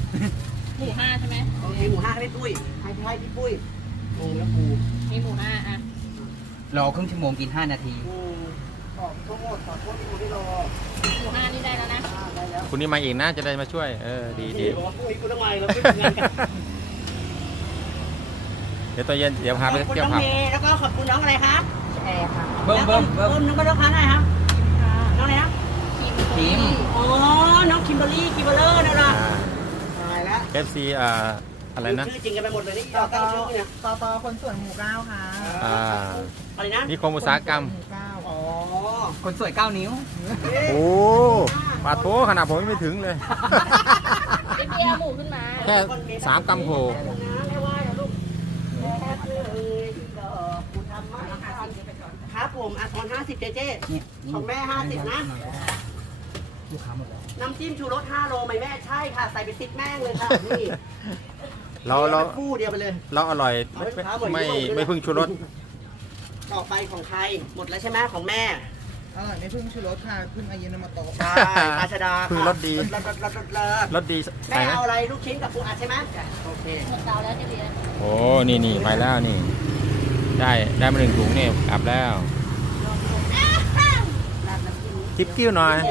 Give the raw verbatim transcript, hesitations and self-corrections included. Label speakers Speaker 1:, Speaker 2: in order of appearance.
Speaker 1: หมูห้าใช่ไหม
Speaker 2: มีหมูห้าให้พี่ปุ้ยให้ให้พี่ปุ้ยงงแล้วกู
Speaker 1: มีหมูห้าอ่ะ
Speaker 3: รอครึ่งชั่วโมงกินห้านาที
Speaker 2: อืมขอโทษขอโทษที่กูที่รอ
Speaker 1: หมูห้านี่ได้แล้วนะ
Speaker 2: อ่าได้แล้ว
Speaker 4: คุณนี่มาอีกนะจะได้มาช่วย เออ ดีดี
Speaker 2: พี่บอกว่าพรุ่งนี้กูต้องมาแล้วไม่ทำงานกัน
Speaker 4: เดี๋ยวตอนเย็นเดี๋ยวพาไป
Speaker 2: ขอบคุณ
Speaker 4: เที่ยว
Speaker 2: น้อง
Speaker 4: ผับ
Speaker 2: เมย์แล้วก็ขอบคุณน้องอะไรครับ
Speaker 1: แอร์ค่ะ
Speaker 3: เบิ้มเบิ้มเบิ้ม
Speaker 2: เบิ้มน้องเบิ้มน้องค้าหน่อยครับ
Speaker 1: ค่ะ
Speaker 2: น้องอะไรนะ
Speaker 3: ทีม
Speaker 2: อ๋อ น้องคิมเบอร์รี่คิมเบอร์เลอร์นั่นแหละ
Speaker 4: อ่า
Speaker 2: ตายแล้ว
Speaker 4: เอฟซีอ่าอะไรนะ
Speaker 2: ชื่อจริงกันไปหมดเลยนี่เราตั้งชื่อเนี่ย
Speaker 1: ต่อต่อคนสวยหมูเก้าค่ะ
Speaker 4: อ่า
Speaker 2: อะไรนะ
Speaker 4: นิคมอุตสาหกรรม
Speaker 1: หมูเก้า
Speaker 2: อ๋อ
Speaker 3: คนสวยเก้านิ้ว
Speaker 4: โอ้ปาโถขนาดผมยังไม่ถึงเลย
Speaker 1: ไปเบี้ยหมูขึ้นมา
Speaker 4: แค่สามกำโพ
Speaker 2: ครับผมอาทอนห้าสิบเจเจ
Speaker 3: เนี่ย
Speaker 2: ของแม่ห้าสิบนะ
Speaker 3: ลูกค้าหมดแล้ว
Speaker 2: น้ำจิ้มชูรสห้าโลไหมแม่ใช่ค่ะ ใส่ไปสิบแม่งเลยค่ะนี่
Speaker 4: เราเรา
Speaker 2: คู่เดียวไปเลย
Speaker 4: เราอร่อยไม่ไม่ไม่พึ่งชูรส
Speaker 2: ต่อไปของใครหมดแล้วใช่ไหมของแม่
Speaker 5: อร่อยไม่พึ่งชูรสค่ะพึ่งอายุนมาโตะ
Speaker 2: ใช่ราชดา
Speaker 4: พึ่งรสดี
Speaker 2: รสรสรสรสรส
Speaker 4: รสดี
Speaker 2: แม่
Speaker 4: ใส่ไหม
Speaker 2: เอาอะไรลูกชิ้นกับปูอัดใช่ไหมโอเค
Speaker 1: หมดเตาแล้วจะดีแล้ว
Speaker 4: โอ้นี่นี่ไปแล้วนี่ ได้ได้มาหนึ่งถุงเนี่ยกลับแล้ว ทิปกิ้วหน่อย